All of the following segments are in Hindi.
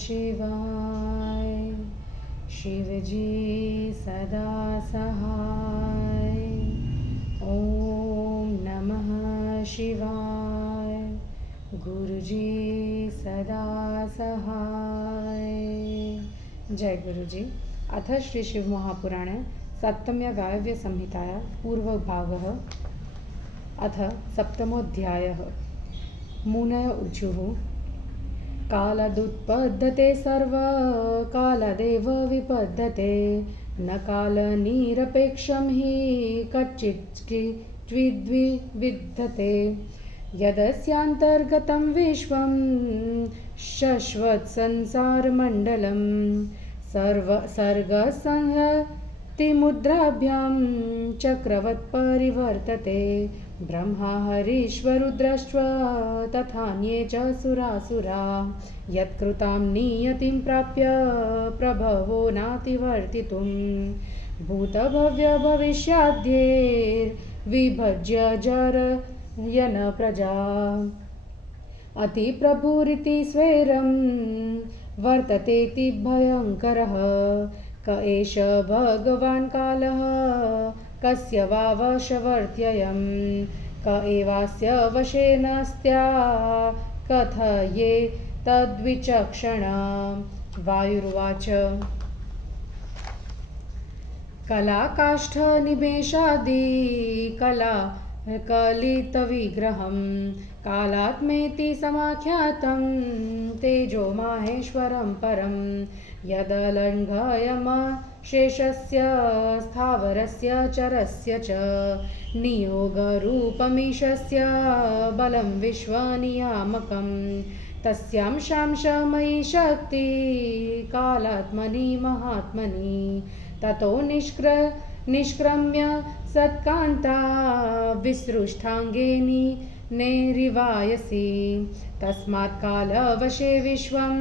शिवाय। शिवजी सदा सहाय। ओम नमः शिवाय। गुरुजी सदा सहाय। जय गुरुजी। अथ श्री शिव महापुराणे सप्तम्या गायव्य संहिताया पूर्वभागः। अथ सप्तमोऽध्यायः। मुनय ऊचुः कालादुत्पद्यते सर्वकालादेव विपद्यते न कालनिरपेक्षं हि कच्चिद्विद्यते यदस्यान्तर्गतं विश्वं शश्वत्संसारमण्डलं सर्गसंहतिमुद्राभ्यां चक्रवत् परिवर्तते ब्रह्मा हरीश्वरुद्रश्च तथान्ये च सुरासुरा यत्कृतां नियतिं प्राप्य प्रभवो नातिवर्तितुं भूतभव्यभविष्याद्यैर्विभज्य जरयन प्रजा अतिप्रभुरिति स्वैरं वर्ततेति भयङ्करः क एष भगवान् कालः कस्य वा वशवर्त्ययं क एवास्य वशेनस्त्या कथये तद्विचक्षणा। वायुर्वाच कलाकाष्ठनिमेषादि कला कलितविग्रहं कालात्मेति समाख्यातं तेजो माहेश्वरं परं यदलङ्घयमशेषस्य स्थावरस्य चरस्य च नियोगरूपमीशस्य बलं विश्वनियामकं तस्यां शांशमयी शक्ति कालात्मनि महात्मनि ततो निष्क्रम्य सत्कान्ता विसृष्टाङ्गेनि नेरिवायसि तस्मात् कालवशे विश्वं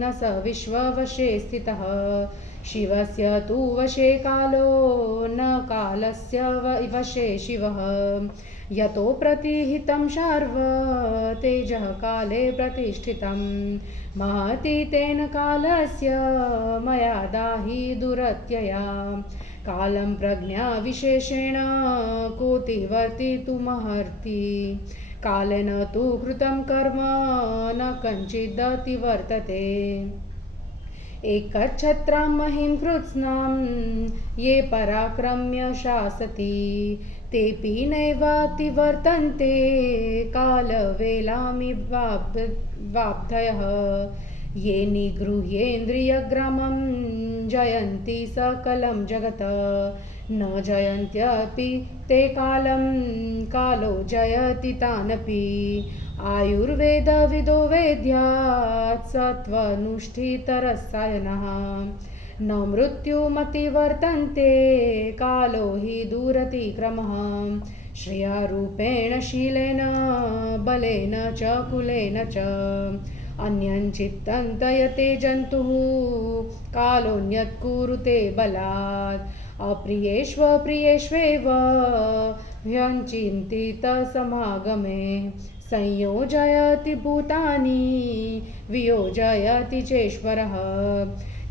न स विश्ववशे स्थितः शिवस्य तु वशे कालो न कालस्य वशे शिवः यतो प्रतिहितं शार्व तेजः काले प्रतिष्ठितं महति तेन कालस्य मया दाहि दुरत्यया कालं प्रज्ञाविशेषेण कोतिवर्तितुमर्हति कालेन तु कृतं कर्म न कञ्चिदतिवर्तते एकच्छत्रां महिं कृत्स्नां ये पराक्रम्य शासति तेऽपि नैवातिवर्तन्ते कालवेलामिवाब्धयः ये निगृह्येन्द्रियग्रामं जयन्ति सकलं जगत् न जयन्त्यपि ते कालं कालो जयति तानपि आयुर्वेदविदो वेद्यात् सत्त्वनुष्ठितरसायनः न मृत्युमतिवर्तन्ते कालो हि दूरतिक्रमः श्रियारूपेण शीलेन बलेन च कुलेन च अन्यञ्चित्तन्तयते जन्तुः कालोऽन्यत् कुरुते बलात् अप्रियेष्वप्रियेष्वेव व्यञ्चिन्तितसमागमे संयोजयति भूतानि वियोजयति चेश्वरः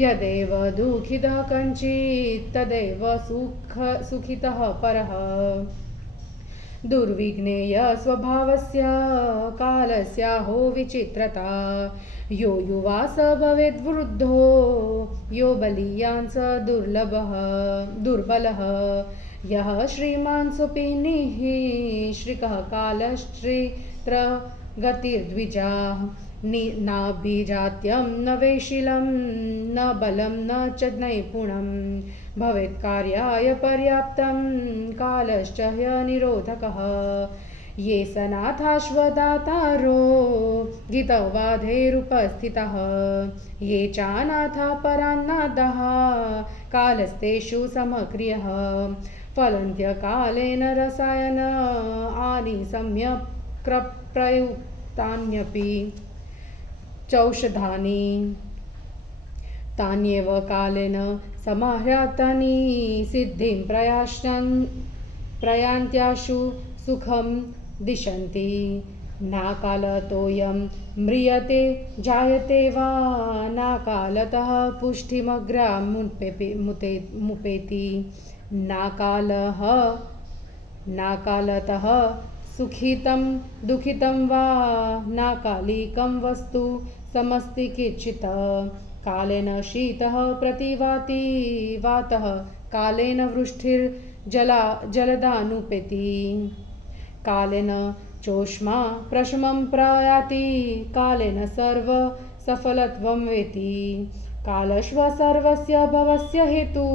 यदेव दुःखितः कञ्चित् तदेव सुखितः परः दुर्विघ्नेय स्वभावस्य कालस्याहो विचित्रता यो युवा स भवेद्वृद्धो यो बलीयान् स दुर्बलः यः श्रीमान् सुपिनिः श्रिकः कालश्चित्रगतिर्द्विजाः नाभिजात्यं न वैशिलं न बलं न च नैपुणं भवेत् कार्याय पर्याप्तं कालश्च ह्यनिरोधकः ये सनाथाश्वदातारो गीतवाधैरुपस्थितः ये चानाथा परान्नादः कालस्तेषु समक्रियः फलन्त्यकालेन रसायन आनि सम्यक् प्रयुक्तान्यपि चौषधानि तान्येव कालेन समाह्यातानि सिद्धिं प्रयान्त्याशु सुखं दिशन्ति नाकालतोऽयं म्रियते जायते वा नाकालतः पुष्टिमग्रामुपेति नाकालतः सुखितं दुःखितं वा नाकालिकं वस्तु समस्ति किंचित् कालेन शीतः प्रतिवाति वातः कालेन वृष्टिर्जलदानुपेति कालेन चोष्मा प्रशमं प्रयाति कालेन सर्व सफलत्वं वेति कालश्व सर्वस्य भवस्य हेतु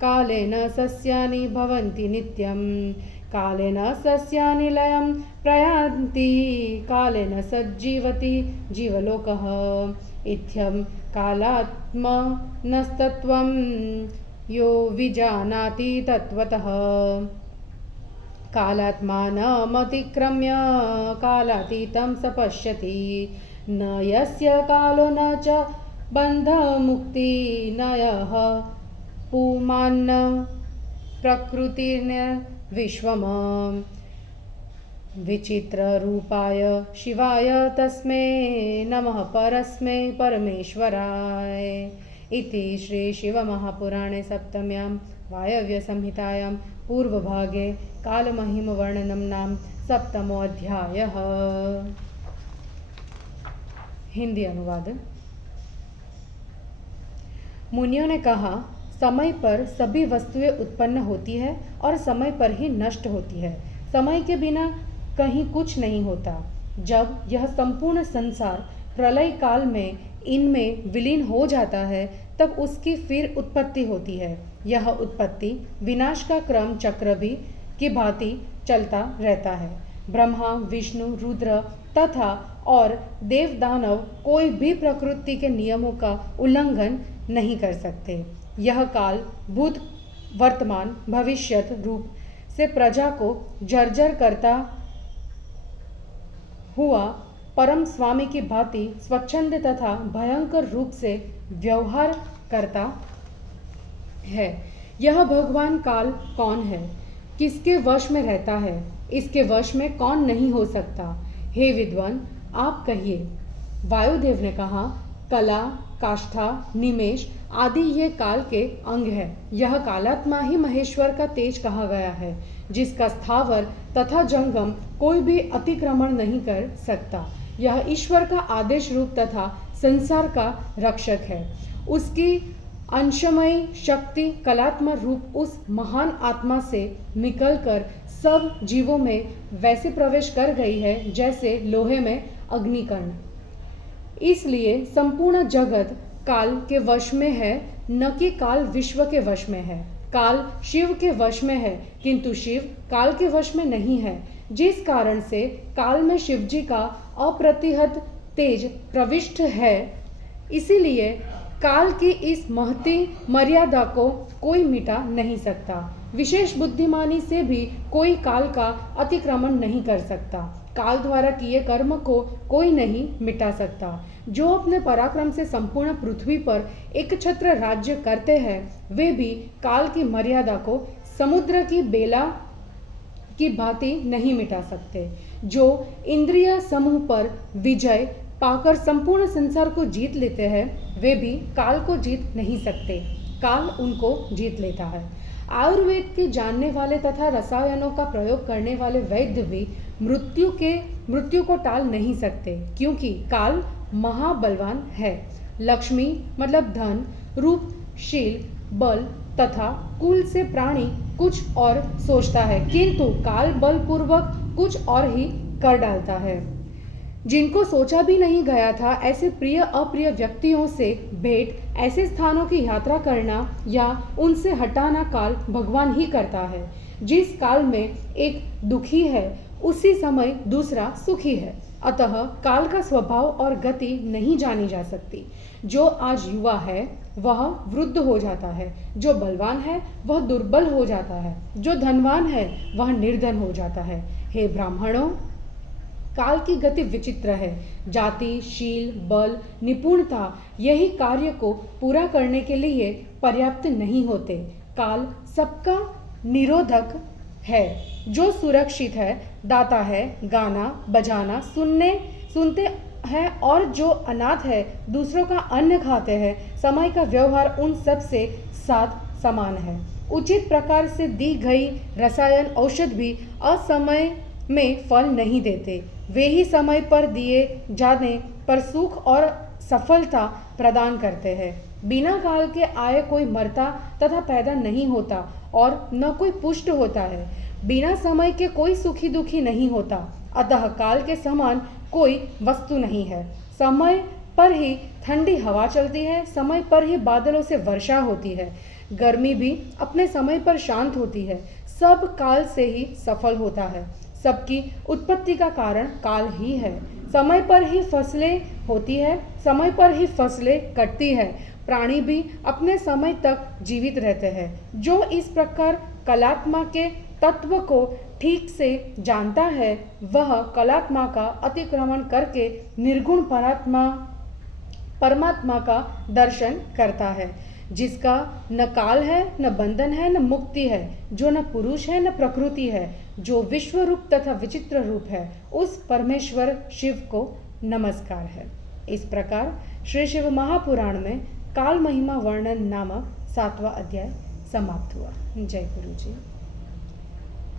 कालेन सस्यानि भवन्ति नित्यं कालेन सस्यानि लयं प्रयान्ति कालेन सज्जीवति जीवलोकः इत्थं कालात्मनस्तत्त्वं यो विजानाति तत्त्वतः कालात्मानमतिक्रम्य कालातीतं स पश्यति न यस्य कालो न च बन्धमुक्ति न यः पुमान्न प्रकृतिर्न विश्वम् विचित्ररूपाय शिवाय तस्मै नमः परस्मै परमेश्वराय इति श्री शिवमहापुराणे सप्तम्यां वायव्यसंहितायां पूर्वभागे कालमहिमवर्णनं नाम सप्तमोऽध्यायः। हिंदी अनुवाद। मुनियों ने कहा, समय पर सभी वस्तुएं उत्पन्न होती है और समय पर ही नष्ट होती है। समय के बिना कहीं कुछ नहीं होता। जब यह संपूर्ण संसार प्रलय काल में इनमें विलीन हो जाता है तब उसकी फिर उत्पत्ति होती है। यह उत्पत्ति विनाश का क्रम चक्र भी की भांति चलता रहता है। ब्रह्मा विष्णु रुद्र तथा और देव दानव कोई भी प्रकृति के नियमों का उल्लंघन नहीं कर सकते। यह काल भूत वर्तमान भविष्यत रूप से प्रजा को जर्जर करता हुआ परम स्वामी की भांति स्वच्छंद तथा भयंकर रूप से व्यवहार करता है। यह भगवान काल कौन है, किसके वश में रहता है, इसके वश में कौन नहीं हो सकता। हे विद्वान, आप कहिए। वायुदेव ने कहा, कला काष्ठा निमेष आदि ये काल के अंग है। यह कालात्मा ही महेश्वर का तेज कहा गया है, जिसका स्थावर तथा जंगम कोई भी अतिक्रमण नहीं कर सकता। यह ईश्वर का आदेश रूप तथा संसार का रक्षक है। उसकी अंशमयी शक्ति कलात्मा रूप उस महान आत्मा से निकलकर सब जीवों में वैसे प्रवेश कर गई है जैसे लोहे में अग्निकण। इसलिए संपूर्ण जगत काल के वश में है, न कि काल विश्व के वश में है। काल शिव के वश में है, किंतु शिव काल के वश में नहीं है, जिस कारण से काल में शिव जी का अप्रतिहत तेज प्रविष्ट है। इसीलिए काल की इस महती मर्यादा को कोई मिटा नहीं सकता। विशेष बुद्धिमानी से भी कोई काल का अतिक्रमण नहीं कर सकता। काल द्वारा किए कर्म को कोई नहीं मिटा सकता। जो अपने पराक्रम से संपूर्ण पृथ्वी पर एक छत्र राज्य करते हैं, वे भी काल की मर्यादा को समुद्र की बेला की भांति नहीं मिटा सकते। जो इंद्रिय समूह पर विजय पाकर संपूर्ण संसार को जीत लेते हैं, वे भी काल को जीत नहीं सकते। काल उनको जीत लेता है। आयुर्वेद के जानने वाले तथा रसायनों का प्रयोग करने वाले वैद्य भी मृत्यु को टाल नहीं सकते, क्योंकि काल महाबलवान है। लक्ष्मी मतलब धन, रूप, शील, बल तथा कुल से प्राणी कुछ और सोचता है, किंतु काल बलपूर्वक कुछ और ही कर डालता है। जिनको सोचा भी नहीं गया था, ऐसे प्रिय अप्रिय व्यक्तियों से भेंट, ऐसे स्थानों की यात्रा करना या उनसे हटाना काल भगवान ही करता है। जिस काल में एक दुखी है, उसी समय दूसरा सुखी है। अतः काल का स्वभाव और गति नहीं जानी जा सकती। जो आज युवा है वह वृद्ध हो जाता है, जो बलवान है वह दुर्बल हो जाता है, जो धनवान है वह निर्धन हो जाता है। हे ब्राह्मणों, काल की गति विचित्र है। जाति, शील, बल, निपुणता यही कार्य को पूरा करने के लिए पर्याप्त नहीं होते। काल सबका निरोधक है, जो सुरक्षित है, दाता है, गाना बजाना सुनते हैं, और जो अनाथ है, दूसरों का अन्न खाते हैं। समय का व्यवहार उन सब से साथ समान है। उचित प्रकार से दी गई रसायन औषध भी असमय में फल नहीं देते। वे ही समय पर दिए जाने पर सुख और सफलता प्रदान करते हैं। बिना काल के आए कोई मरता तथा पैदा नहीं होता और न कोई पुष्ट होता है। बिना समय के कोई सुखी दुखी नहीं होता। अतः काल के समान कोई वस्तु नहीं है। समय पर ही ठंडी हवा चलती है, समय पर ही बादलों से वर्षा होती है। गर्मी भी अपने समय पर शांत होती है। सब काल से ही सफल होता है। सबकी उत्पत्ति का कारण काल ही है। समय पर ही फसलें होती है, समय पर ही फसलें कटती है। प्राणी भी अपने समय तक जीवित रहते हैं। जो इस प्रकार कलात्मा के तत्व को ठीक से जानता है, वह कलात्मा का अतिक्रमण करके निर्गुण परमात्मा का दर्शन करता है, जिसका न काल है, न बंधन है, न मुक्ति है, जो न पुरुष है, न प्रकृति है, जो विश्व रूप तथा विचित्र रूप है। उस परमेश्वर शिव को नमस्कार है। इस प्रकार श्री शिव महापुराण में काल महिमा वर्णन नामक 7वां अध्याय समाप्त हुआ। जय गुरु जी।